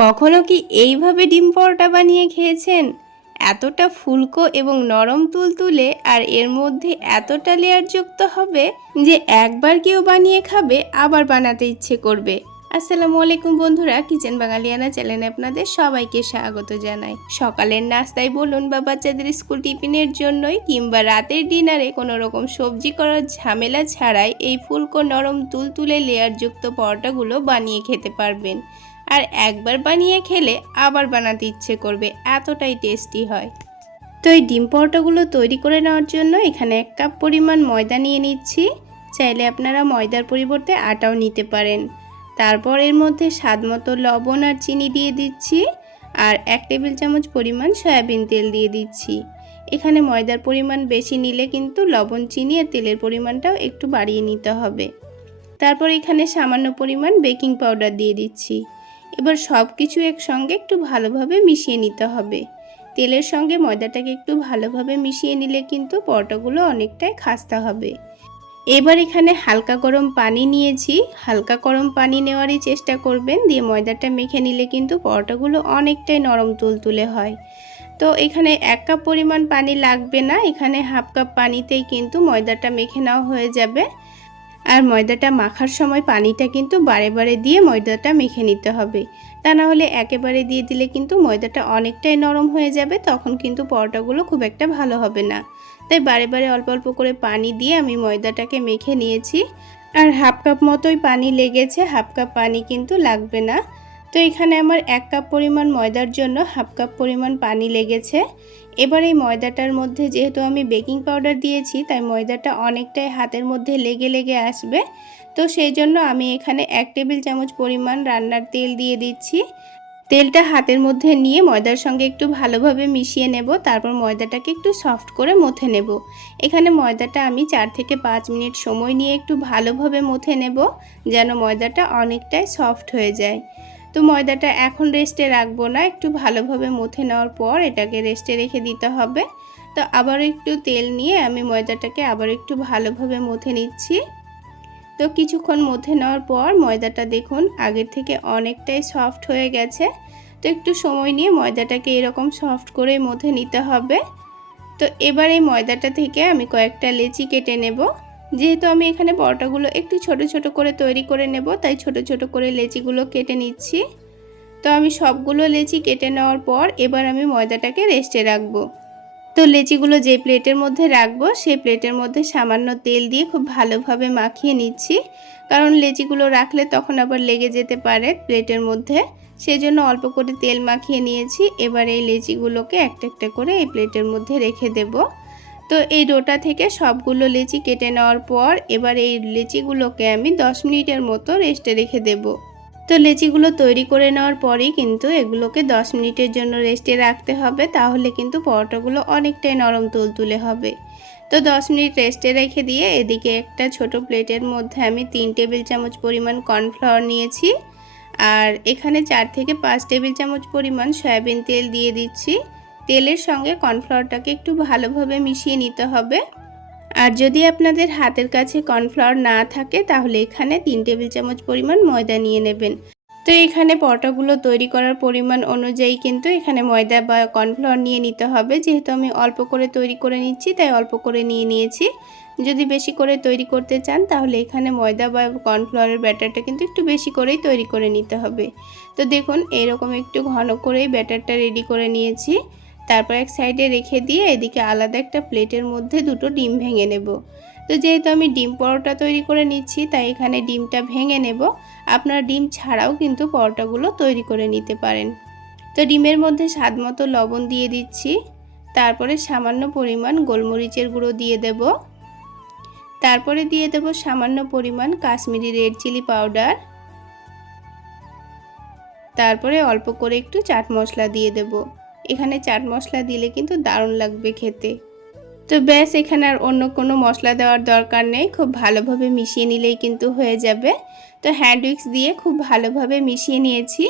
কখনো কি এইভাবে ডিম পরোটা বানিয়ে খেয়েছেন? এতটা ফুলকো এবং নরম তুলতুলে, আর এর মধ্যে এতটা লেয়ারযুক্ত হবে যে একবার কেউ বানিয়ে খাবে আবার বানাতে ইচ্ছে করবে। আসসালামু আলাইকুম বন্ধুরা, কিচেন বাঙালিয়ানা চ্যানেলে আপনাদের সবাইকে স্বাগত জানাই। সকালের নাস্তায় বলুন বা বাচ্চাদের স্কুল টিফিনের জন্যই কিংবা রাতের ডিনারে কোনো রকম সবজি করার ঝামেলা ছাড়াই এই ফুলকো নরম তুলতুলে লেয়ারযুক্ত পরোটাগুলো বানিয়ে খেতে পারবেন। আর একবার বানিয়ে খেলে আবার বানাতে ইচ্ছে করবে, এতটাই টেস্টি হয়। তো এই ডিম পরোটাগুলো তৈরি করে নেওয়ার জন্য এখানে 1 কাপ পরিমাণ ময়দা নিয়ে নিচ্ছি। চাইলে আপনারা ময়দার পরিবর্তে আটাও নিতে পারেন। তারপর এর মধ্যে স্বাদমতো লবণ আর চিনি দিয়ে দিচ্ছি, আর 1 টেবিল চামচ পরিমাণ সয়াবিন তেল দিয়ে দিচ্ছি। এখানে ময়দার পরিমাণ বেশি নিলে কিন্তু লবণ, চিনি আর তেলের পরিমাণটাও একটু বাড়িয়ে নিতে হবে। তারপর এখানে সামান্য পরিমাণ বেকিং পাউডার দিয়ে দিচ্ছি। এবার সব কিছু একসঙ্গে একটু ভালোভাবে মিশিয়ে নিতে হবে। তেলের সঙ্গে ময়দাটাকে একটু ভালোভাবে মিশিয়ে নিলে কিন্তু পরোটাগুলো অনেকটাই খাস্তা হবে। এবার এখানে হালকা গরম পানি নিয়েছি, হালকা গরম পানি নেওয়ারই চেষ্টা করবেন। দিয়ে ময়দাটা মেখে নিলে কিন্তু পরোটাগুলো অনেকটাই নরম তুলতুলে হয়। তো এখানে 1 কাপ পরিমাণ পানি লাগবে না, এখানে হাফ কাপ পানিতেই কিন্তু ময়দাটা মেখে নেওয়া হয়ে যাবে। আর ময়দাটা মাখার সময় পানিটা কিন্তু বারে বারে দিয়ে ময়দাটা মেখে নিতে হবে, তা না হলে একেবারে দিয়ে দিলে কিন্তু ময়দাটা অনেকটাই নরম হয়ে যাবে, তখন কিন্তু পরোটাগুলো খুব একটা ভালো হবে না। তাই বারে বারে অল্প অল্প করে পানি দিয়ে আমি ময়দাটাকে মেখে নিয়েছি। আর হাফ কাপ মতোই পানি লেগেছে, হাফ কাপ পানি কিন্তু লাগবে না। তো এখানে আমার 1 কাপ পরিমাণ ময়দার জন্য হাফ কাপ পরিমাণ পানি লেগেছে। এবার এই ময়দাটার মধ্যে যেহেতু আমি বেকিং পাউডার দিয়েছি, তাই ময়দাটা অনেকটাই হাতের মধ্যে লেগে লেগে আসবে। তো সেই জন্য আমি এখানে 1 টেবিল চামচ পরিমাণ রান্নার তেল দিয়ে দিচ্ছি। তেলটা হাতের মধ্যে নিয়ে ময়দার সঙ্গে একটু ভালোভাবে মিশিয়ে নেব, তারপর ময়দাটাকে একটু সফট করে মথে নেব। এখানে ময়দাটা আমি 4 থেকে 5 মিনিট সময় নিয়ে একটু ভালোভাবে মথে নেব, যেন ময়দাটা অনেকটাই সফট হয়ে যায়। তো ময়দাটা এখন রেস্টে রাখবো না, একটু ভালোভাবে মথে নেওয়ার পর এটাকে রেস্টে রেখে দিতে হবে। তো আবার একটু তেল নিয়ে আমি ময়দাটাকে আবার একটু ভালোভাবে মথে নিচ্ছি। তো কিছুক্ষণ মথে নেওয়ার পর ময়দাটা দেখুন আগের থেকে অনেকটাই সফট হয়ে গেছে। তো একটু সময় নিয়ে ময়দাটাকে এরকম সফট করে মথে নিতে হবে। তো এবার এই ময়দাটা থেকে আমি কয়েকটা লেচি কেটে নেব। যেহেতু আমি এখানে পরোটাগুলো একটু ছোট ছোট করে তৈরি করে নেব, তাই ছোট ছোট করে লেচিগুলো কেটে নিচ্ছি। তো আমি সবগুলো লেচি কেটে নেওয়ার পর এবার আমি ময়দাটাকে রেস্টে রাখবো। তো লেচিগুলো যে প্লেটের মধ্যে রাখবো সেই প্লেটের মধ্যে সামান্য তেল দিয়ে খুব ভালোভাবে মাখিয়ে নিচ্ছি, কারণ লেচিগুলো রাখলে তখন আবার লেগে যেতে পারে প্লেটের মধ্যে। সেজন্য অল্প করে তেল মাখিয়ে নিয়েছি। এবার এই লেচিগুলোকে একটা একটা করে এই প্লেটের মধ্যে রেখে দেব। তো এই ডোটা থেকে সবগুলো লেচি কেটে নেওয়ার পর এবার এই লেচিগুলোকে আমি 10 মিনিটের মতো রেস্টে রেখে দেব। তো লেচিগুলো তৈরি করে নেওয়ার পরেই কিন্তু এগুলোকে 10 মিনিটের জন্য রেস্টে রাখতে হবে, তাহলে কিন্তু পরোটাগুলো অনেকটাই নরম তুলতুলে হবে। তো 10 মিনিট রেস্টে রেখে দিয়ে এদিকে একটা ছোট প্লেটের মধ্যে আমি 3 টেবিল চামচ পরিমাণ কর্নফ্লাওয়ার নিয়েছি, আর এখানে 4 থেকে 5 টেবিল চামচ পরিমাণ সয়াবিন তেল দিয়ে দিচ্ছি। তেলের সঙ্গে কর্নফ্লাওয়ারটাকে একটু ভালোভাবে মিশিয়ে নিতে হবে। আর যদি আপনাদের হাতের কাছে কর্নফ্লাওয়ার না থাকে তাহলে এখানে 3 টেবিল চামচ পরিমাণ ময়দা নিয়ে নেবেন। তো এখানে পরোটাগুলো তৈরি করার পরিমাণ অনুযায়ী কিন্তু এখানে ময়দা বা কর্নফ্লাওয়ার নিয়ে নিতে হবে। যেহেতু আমি অল্প করে তৈরি করে নিচ্ছি তাই অল্প করে নিয়ে নিয়েছি। যদি বেশি করে তৈরি করতে চান তাহলে এখানে ময়দা বা কর্নফ্লাওয়ারের ব্যাটারটা কিন্তু একটু বেশি করেই তৈরি করে নিতে হবে। তো দেখুন এরকম একটু ঘন করেই ব্যাটারটা রেডি করে নিয়েছি। তারপর এক সাইডে রেখে দিয়ে এদিকে আলাদা একটা প্লেটের মধ্যে 2টো ডিম ভেঙে নেব। তো যেহেতু আমি ডিম পরোটা তৈরি করে নিচ্ছি তাই এখানে ডিমটা ভেঙে নেব। আপনারা ডিম ছাড়াও কিন্তু পরোটাগুলো তৈরি করে নিতে পারেন। তো ডিমের মধ্যে স্বাদমতো লবণ দিয়ে দিচ্ছি, তারপরে সামান্য পরিমাণ গোলমরিচের গুঁড়ো দিয়ে দেব, তারপরে দিয়ে দেব সামান্য পরিমাণ কাশ্মীরি রেড চিলি পাউডার, তারপরে অল্প করে একটু চাট মশলা দিয়ে দেব। এখানে চাট মশলা দিলে কিন্তু দারুণ লাগবে খেতে। তো ব্যাস, এখানে আর অন্য কোনো মশলা দেওয়ার দরকার নেই, খুব ভালোভাবে মিশিয়ে নিলেই কিন্তু হয়ে যাবে। তো হ্যান্ড উইক্স দিয়ে খুব ভালোভাবে মিশিয়ে নিয়েছি।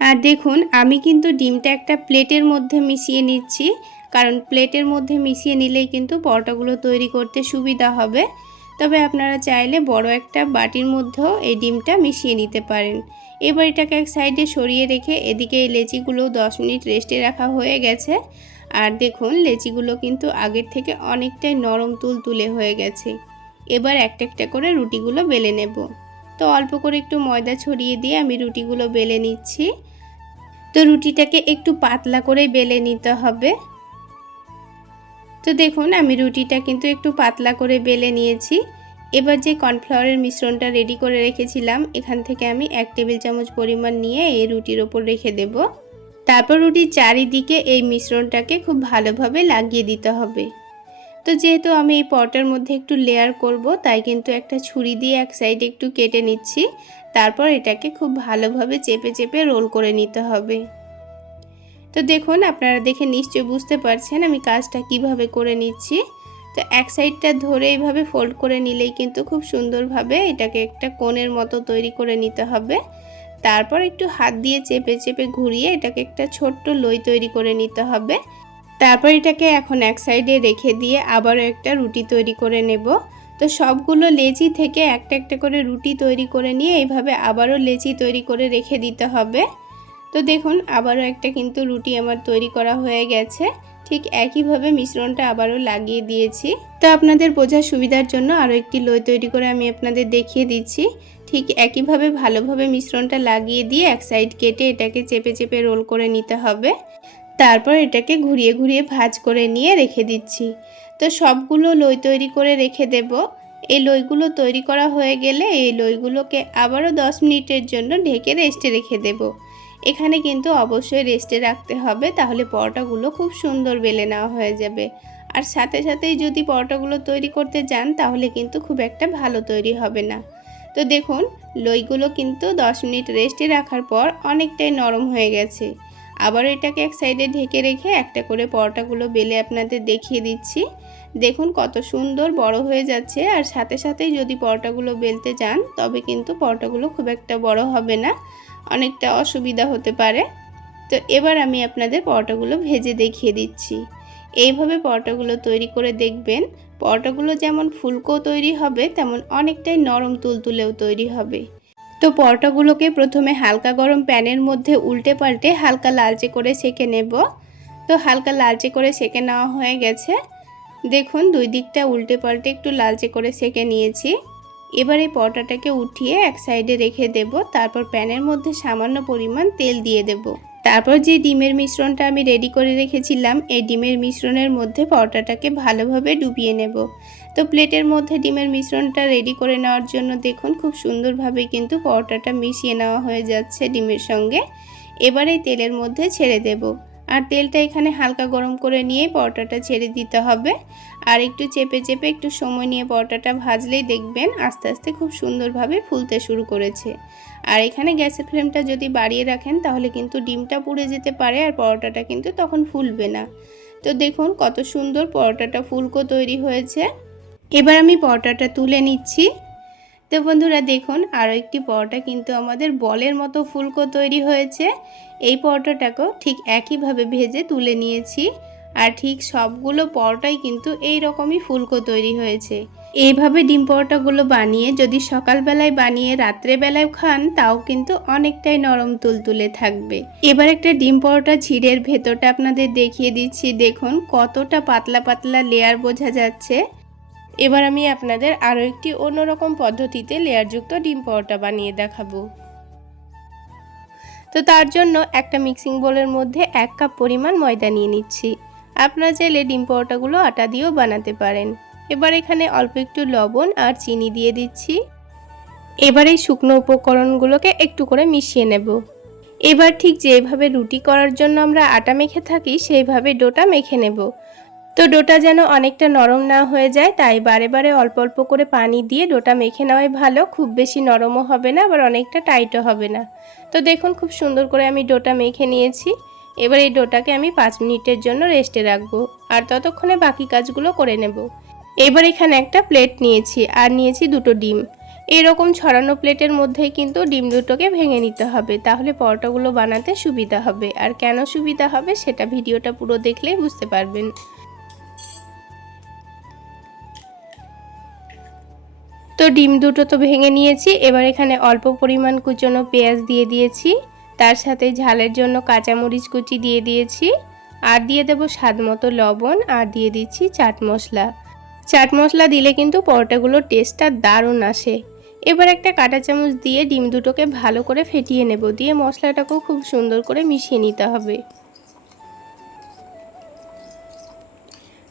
আর দেখুন আমি কিন্তু ডিমটা একটা প্লেটের মধ্যে মিশিয়ে নিচ্ছি, কারণ প্লেটের মধ্যে মিশিয়ে নিলেই কিন্তু পরোটাগুলো তৈরি করতে সুবিধা হবে। তবে আপনারা চাইলে বড় একটা বাটির মধ্যেও এই ডিমটা মিশিয়ে নিতে পারেন। এবার এটাকে এক সাইডে সরিয়ে রেখে এদিকে এই লেচিগুলো 10 মিনিট রেস্টে রাখা হয়ে গেছে। আর দেখুন লেচিগুলো কিন্তু আগের থেকে অনেকটাই নরম তুলতুলে হয়ে গেছে। এবার একটা একটা করে রুটিগুলো বেলে নেব। তো অল্প করে একটু ময়দা ছড়িয়ে দিয়ে আমি রুটিগুলো বেলে নিচ্ছি। তো রুটিটাকে একটু পাতলা করে বেলে নিতে হবে। তো দেখুন আমি রুটিটা কিন্তু একটু পাতলা করে বেলে নিয়েছি। এবার যে কর্নফ্লাওয়ারের মিশ্রণটা রেডি করে রেখেছিলাম এখান থেকে আমি 1 টেবিল চামচ পরিমাণ নিয়ে এই রুটির ওপর রেখে দেব। তারপর রুটির চারিদিকে এই মিশ্রণটাকে খুব ভালোভাবে লাগিয়ে দিতে হবে। তো যেহেতু আমি এই পটার মধ্যে একটু লেয়ার করব, তাই কিন্তু একটা ছুরি দিয়ে এক সাইডে একটু কেটে নিচ্ছি। তারপর এটাকে খুব ভালোভাবে চেপে চেপে রোল করে নিতে হবে। তো দেখুন আপনারা দেখে নিশ্চয়ই বুঝতে পারছেন আমি কাজটা কিভাবে করে নিচ্ছি। তো এক সাইডটা ধরে এইভাবে ফোল্ড করে নিলেই কিন্তু খুব সুন্দরভাবে এটাকে একটা কোণের মতো তৈরি করে নিতে হবে। তারপর একটু হাত দিয়ে চেপে চেপে ঘুরিয়ে এটাকে একটা ছোট্ট লই তৈরি করে নিতে হবে। তারপর এটাকে এখন এক সাইডে রেখে দিয়ে আবারও একটা রুটি তৈরি করে নেব। তো সবগুলো লেচি থেকে একটা একটা করে রুটি তৈরি করে নিয়ে এইভাবে আবারও লেচি তৈরি করে রেখে দিতে হবে। তো দেখুন আবারও একটা কিন্তু রুটি আমার তৈরি করা হয়ে গেছে। ঠিক একইভাবে মিশ্রণটা আবারও লাগিয়ে দিয়েছি। তো আপনাদের বোঝার সুবিধার জন্য আরও একটি লই তৈরি করে আমি আপনাদের দেখিয়ে দিচ্ছি। ঠিক একইভাবে ভালোভাবে মিশ্রণটা লাগিয়ে দিয়ে এক সাইড কেটে এটাকে চেপে চেপে রোল করে নিতে হবে। তারপর এটাকে ঘুরিয়ে ঘুরিয়ে ভাঁজ করে নিয়ে রেখে দিচ্ছি। তো সবগুলো লই তৈরি করে রেখে দেব। এই লইগুলো তৈরি করা হয়ে গেলে এই লইগুলোকে আবারও 10 মিনিটের জন্য ঢেকে রেস্টে রেখে দেব। এখানে কিন্তু অবশ্যই রেস্টে রাখতে হবে, তাহলে পরোটাগুলো খুব সুন্দর বেলে নেওয়া হয়ে যাবে। আর সাথে সাথেই যদি পরোটাগুলো তৈরি করতে যান তাহলে কিন্তু খুব একটা ভালো তৈরি হবে না। তো দেখুন লইগুলো কিন্তু 10 মিনিট রেস্টে রাখার পর অনেকটাই নরম হয়ে গেছে। আবার এটাকে এক সাইডে ঢেকে রেখে একটা করে পরোটাগুলো বেলে আপনাদের দেখিয়ে দিচ্ছি। দেখুন কত সুন্দর বড় হয়ে যাচ্ছে। আর সাথে সাথেই যদি পরোটাগুলো বেলতে যান তবে কিন্তু পরোটাগুলো খুব একটা বড় হবে না, অনেকটা অসুবিধা হতে পারে। তো এবার আমি আপনাদের পরোটাগুলো ভেজে দেখিয়ে দিচ্ছি। এইভাবে পরোটাগুলো তৈরি করে দেখবেন, পরোটাগুলো যেমন ফুলকো তৈরি হবে তেমন অনেকটাই নরম তুলতুলেও তৈরি হবে। তো পরোটাগুলোকে প্রথমে হালকা গরম প্যানের মধ্যে উল্টে পাল্টে হালকা লালচে করে সেঁকে নেব। তো হালকা লালচে করে সেঁকে নেওয়া হয়ে গেছে। দেখুন দুই দিকটা উল্টে পাল্টে একটু লালচে করে সেঁকে নিয়েছি। এবার এই পরোটাটাকে উঠিয়ে এক সাইডে রেখে দেব। তারপর প্যানের মধ্যে সামান্য পরিমাণ তেল দিয়ে দেব। তারপর যে ডিমের মিশ্রণটা আমি রেডি করে রেখেছিলাম এই ডিমের মিশ্রণের মধ্যে পরোটাটাকে ভালোভাবে ডুবিয়ে নেব। তো প্লেটের মধ্যে ডিমের মিশ্রণটা রেডি করে নেওয়ার জন্য দেখুন খুব সুন্দরভাবে কিন্তু পরোটাটা মিশিয়ে নেওয়া হয়ে যাচ্ছে ডিমের সঙ্গে। এবার এই তেলের মধ্যে ছেড়ে দেব। আর তেলটা এখানে হালকা গরম করে নিয়ে পরোটাটা ছেড়ে দিতে হবে। আর একটু চেপে চেপে একটু সময় নিয়ে পরোটাটা ভাজলেই দেখবেন আস্তে আস্তে খুব সুন্দরভাবে ফুলতে শুরু করেছে। আর এখানে গ্যাসের ফ্লেমটা যদি বাড়িয়ে রাখেন তাহলে কিন্তু ডিমটা পুড়ে যেতে পারে আর পরোটাটা কিন্তু তখন ফুলবে না। তো দেখুন কত সুন্দর পরোটাটা ফুলকো তৈরি হয়েছে। এবার আমি পরোটাটা তুলে নিচ্ছি। তো বন্ধুরা দেখুন আরও একটি পরোটা কিন্তু আমাদের বলের মতো ফুলকো তৈরি হয়েছে। এই পরোটাটাকেও ঠিক একইভাবে ভেজে তুলে নিয়েছি। আর ঠিক সবগুলো পরোটাই কিন্তু এই রকমই ফুলকো তৈরি হয়েছে। এইভাবে ডিম পরোটাগুলো বানিয়ে যদি সকালবেলায় বানিয়ে রাত্রেবেলায় খান তাও কিন্তু অনেকটাই নরম তুলতুলে থাকবে। এবার একটা ডিম পরোটা ছিঁড়ের ভেতরটা আপনাদের দেখিয়ে দিচ্ছি। দেখুন কতটা পাতলা পাতলা লেয়ার বোঝা যাচ্ছে। এবার আমি আপনাদের আরও একটি অন্যরকম পদ্ধতিতে লেয়ারযুক্ত ডিম পরোটা বানিয়ে দেখাবো। তো তার জন্য একটা মিক্সিং বোলের মধ্যে 1 কাপ পরিমাণ ময়দা নিয়ে নিচ্ছি। আপনারা চাইলে ডিম পরোটাগুলো আটা দিয়েও বানাতে পারেন। এবার এখানে অল্প একটু লবণ আর চিনি দিয়ে দিচ্ছি। এবার এই শুকনো উপকরণগুলোকে একটু করে মিশিয়ে নেব। এবার ঠিক যেভাবে রুটি করার জন্য আমরা আটা মেখে থাকি সেইভাবে ডোটা মেখে নেব। তো ডোটা যেন অনেকটা নরম না হয়ে যায় তাই বারে বারে অল্প অল্প করে পানি দিয়ে ডোটা মেখে নেওয়াই ভালো। খুব বেশি নরমও হবে না আবার অনেকটা টাইটও হবে না। তো দেখুন খুব সুন্দর করে আমি ডোটা মেখে নিয়েছি। এবার এই ডোটাকে আমি 5 মিনিটের জন্য রেস্টে রাখবো আর ততক্ষণে বাকি কাজগুলো করে নেব। এবার এখানে একটা প্লেট নিয়েছি আর নিয়েছি 2টো ডিম। এরকম ছড়ানো প্লেটের মধ্যেই কিন্তু ডিম দুটোকে ভেঙে নিতে হবে, তাহলে পরোটাগুলো বানাতে সুবিধা হবে। আর কেন সুবিধা হবে সেটা ভিডিওটা পুরো দেখলেই বুঝতে পারবেন। ডিম দুটো তো ভেঙে নিয়েছি। এবার এখানে অল্প পরিমাণ কুচনো পেঁয়াজ দিয়ে দিয়েছি, তার সাথে ঝালের জন্য কাঁচামরিচ কুচি দিয়ে দিয়েছি, আর দিয়ে দেব স্বাদ মতো লবণ, আর দিয়ে দিচ্ছি চাট মশলা। চাট মশলা দিলে কিন্তু পরোটাগুলোর টেস্টটা দারুণ আসে। এবার একটা কাঁটা চামচ দিয়ে ডিম দুটোকে ভালো করে ফেটিয়ে নেব, দিয়ে মশলাটাকেও খুব সুন্দর করে মিশিয়ে নিতে হবে।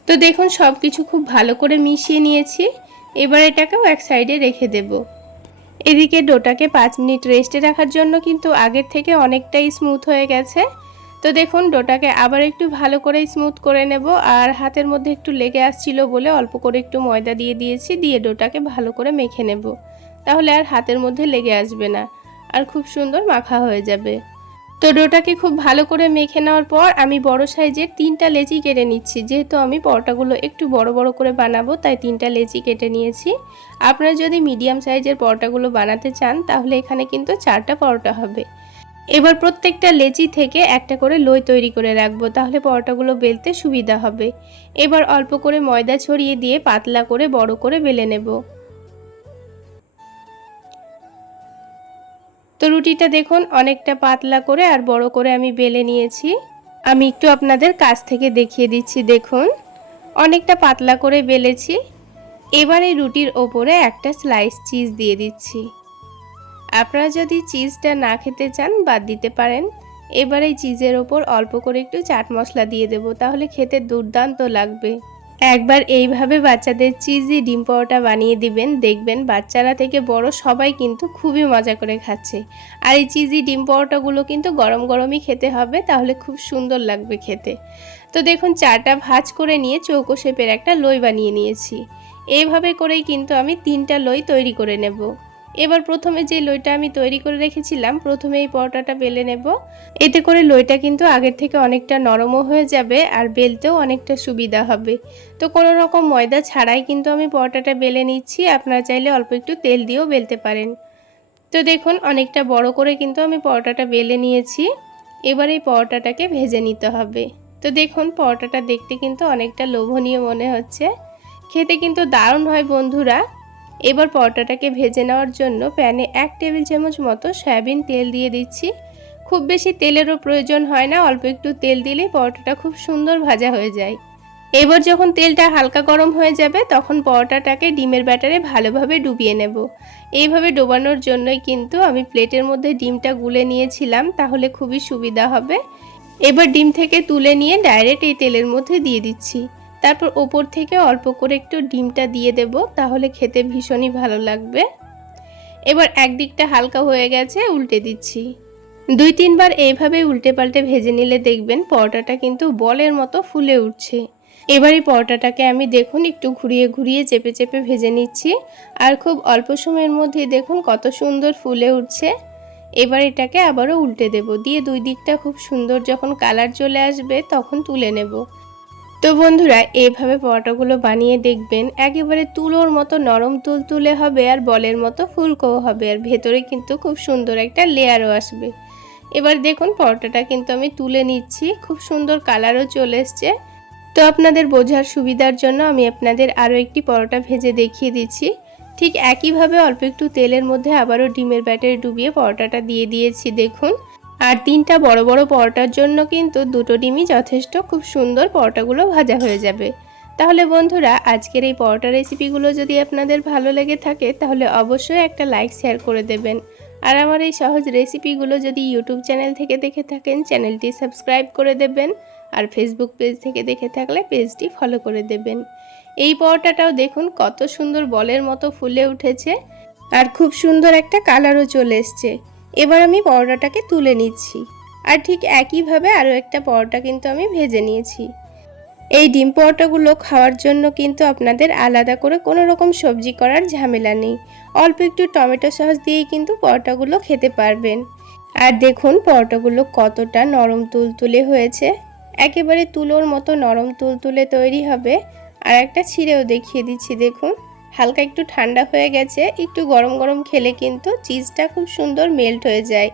তো দেখুন সব কিছু খুব ভালো করে মিশিয়ে নিয়েছি। এবার এটাকেও এক সাইডে রেখে দেব। এদিকে ডোটাকে 5 মিনিট রেস্টে রাখার জন্য কিন্তু আগের থেকে অনেকটাই স্মুথ হয়ে গেছে। তো দেখুন ডোটাকে আবার একটু ভালো করে স্মুথ করে নেব, আর হাতের মধ্যে একটু লেগে আসছিল বলে অল্প করে একটু ময়দা দিয়ে দিয়েছি, দিয়ে ডোটাকে ভালো করে মেখে নেব। তাহলে আর হাতের মধ্যে লেগে আসবে না, আর খুব সুন্দর মাখা হয়ে যাবে। তো ডোটাকে খুব ভালো করে মেখে নেওয়ার পর আমি বড় সাইজের 3টা লেচি কেটে নিচ্ছি। যেহেতু আমি পরোটাগুলো একটু বড় বড় করে বানাবো, তাই 3টা লেচি কেটে নিয়েছি। আপনারা যদি মিডিয়াম সাইজের পরোটাগুলো বানাতে চান তাহলে এখানে কিন্তু 4টা পরোটা হবে। এবার প্রত্যেকটা লেচি থেকে একটা করে লই তৈরি করে রাখবো, তাহলে পরোটাগুলো বেলতে সুবিধা হবে। এবার অল্প করে ময়দা ছড়িয়ে দিয়ে পাতলা করে বড় করে বেলে নেব। তো রুটিটা দেখুন অনেকটা পাতলা করে আর বড় করে আমি বেলে নিয়েছি। আমি একটু আপনাদের কাছ থেকে দেখিয়ে দিচ্ছি, দেখুন অনেকটা পাতলা করে বেলেছি। এবার এই রুটির ওপরে একটা স্লাইস চিজ দিয়ে দিচ্ছি। আপনারা যদি চিজটা না খেতে চান বাদ দিতে পারেন। এবার এই চিজের ওপর অল্প করে একটু চাট মশলা দিয়ে দেব, তাহলে খেতে দুর্দান্ত লাগবে। একবার এইভাবে বাচ্চাদের চিজি ডিম পরোটা বানিয়ে দিবেন, দেখবেন বাচ্চারা থেকে বড় সবাই কিন্তু খুবই মজা করে খাচ্ছে। আর এই চিজি ডিম পরোটাগুলো কিন্তু গরম গরমই খেতে হবে, তাহলে খুব সুন্দর লাগবে খেতে। তো দেখুন 4টা ভাঁজ করে নিয়ে চৌকো শেপের একটা লই বানিয়ে নিয়েছি। এইভাবে করেই কিন্তু আমি 3টা লই তৈরি করে নেব। এবার প্রথমে যে লইটা আমি তৈরি করে রেখেছিলাম, প্রথমে এই পরোটাটা বেলে নেব। এতে করে লইটা কিন্তু আগের থেকে অনেকটা নরমও হয়ে যাবে, আর বেলতেও অনেকটা সুবিধা হবে। তো কোনো রকম ময়দা ছাড়াই কিন্তু আমি পরোটাটা বেলে নিচ্ছি। আপনারা চাইলে অল্প একটু তেল দিয়েও বেলতে পারেন। তো দেখুন অনেকটা বড় করে কিন্তু আমি পরোটাটা বেলে নিয়েছি। এবার এই পরোটাটাকে ভেজে নিতে হবে। তো দেখুন পরোটাটা দেখতে কিন্তু অনেকটা লোভনীয় মনে হচ্ছে, খেতে কিন্তু দারুণ হয় বন্ধুরা। এবার পরোটাটাকে ভেজে নেওয়ার জন্য প্যানে 1 টেবিল চামচ মতো সয়াবিন তেল দিয়ে দিচ্ছি। খুব বেশি তেলেরও প্রয়োজন হয় না, অল্প একটু তেল দিলেই পরোটাটা খুব সুন্দর ভাজা হয়ে যায়। এবার যখন তেলটা হালকা গরম হয়ে যাবে তখন পরোটাটাকে ডিমের ব্যাটারে ভালোভাবে ডুবিয়ে নেব। এইভাবে ডোবানোর জন্যই কিন্তু আমি প্লেটের মধ্যে ডিমটা গুলে নিয়েছিলাম, তাহলে খুবই সুবিধা হবে। এবার ডিম থেকে তুলে নিয়ে ডাইরেক্ট এই তেলের মধ্যে দিয়ে দিচ্ছি। তারপর ওপর থেকে অল্প করে একটু ডিমটা দিয়ে দেব, তাহলে খেতে ভীষণই ভালো লাগবে। এবার একদিকটা হালকা হয়ে গেছে, উল্টে দিচ্ছি। 2-3 বার এইভাবে উল্টে পাল্টে ভেজে নিলে দেখবেন পরোটাটা কিন্তু বলের মতো ফুলে উঠছে। এবার এই পরোটাটাকে আমি দেখুন একটু ঘুরিয়ে ঘুরিয়ে চেপে চেপে ভেজে নিচ্ছি, আর খুব অল্প সময়ের মধ্যেই দেখুন কত সুন্দর ফুলে উঠছে। এবার এটাকে আবারও উল্টে দেব, দিয়ে 2 দিকটা খুব সুন্দর যখন কালার চলে আসবে তখন তুলে নেব। তো বন্ধুরা এইভাবে পরোটাগুলো বানিয়ে দেখবেন, একেবারে তুলোর মতো নরম তুলতুলে হবে, আর বলের মতো ফুলকোও হবে, আর ভেতরে কিন্তু খুব সুন্দর একটা লেয়ারও আসবে। এবার দেখুন পরোটাটা কিন্তু আমি তুলে নিচ্ছি, খুব সুন্দর কালারও চলে এসছে। তো আপনাদের বোঝার সুবিধার জন্য আমি আপনাদের আরও একটি পরোটা ভেজে দেখিয়ে দিচ্ছি। ঠিক একইভাবে অল্প একটু তেলের মধ্যে আবারও ডিমের ব্যাটারে ডুবিয়ে পরোটাটা দিয়ে দিয়েছি দেখুন। আর 3টা বড় বড় পরোটার জন্য কিন্তু 2টো ডিমই যথেষ্ট, খুব সুন্দর পরোটাগুলো ভাজা হয়ে যাবে। তাহলে বন্ধুরা আজকের এই পরোটা রেসিপিগুলো যদি আপনাদের ভালো লেগে থাকে তাহলে অবশ্যই একটা লাইক শেয়ার করে দেবেন। আর আমার এই সহজ রেসিপিগুলো যদি ইউটিউব চ্যানেল থেকে দেখে থাকেন চ্যানেলটি সাবস্ক্রাইব করে দেবেন, আর ফেসবুক পেজ থেকে দেখে থাকলে পেজটি ফলো করে দেবেন। এই পরোটাটাও দেখুন কত সুন্দর বলের মতো ফুলে উঠেছে, আর খুব সুন্দর একটা কালারও চলে এসছে। এবার আমি পরোটাটাকে তুলে নিচ্ছি, আর ঠিক একইভাবে আরও একটা পরোটা কিন্তু আমি ভেজে নিয়েছি। এই ডিম পরোটাগুলো খাওয়ার জন্য কিন্তু আপনাদের আলাদা করে কোনো রকম সবজি করার ঝামেলা নেই। অল্প একটু টমেটো সস দিয়েই কিন্তু পরোটাগুলো খেতে পারবেন। আর দেখুন পরোটাগুলো কতটা নরম তুলতুলে হয়েছে, একেবারে তুলোর মতো নরম তুলতুলে তৈরি হবে। আর একটা ছিঁড়েও দেখিয়ে দিচ্ছি, দেখুন হালকা একটু ঠান্ডা হয়ে গেছে, একটু গরম গরম খেলে কিন্তু চিজটা খুব সুন্দর মেল্ট হয়ে যায়,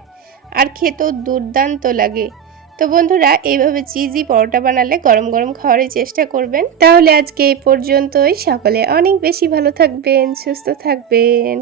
আর খেতেও দুর্দান্ত লাগে। তো বন্ধুরা, এইভাবে চিজি পরোটা বানালে গরম গরম খাওয়ার চেষ্টা করবেন। তাহলে আজকে এই পর্যন্তই। সকলে অনেক বেশি ভালো থাকবেন, সুস্থ থাকবেন।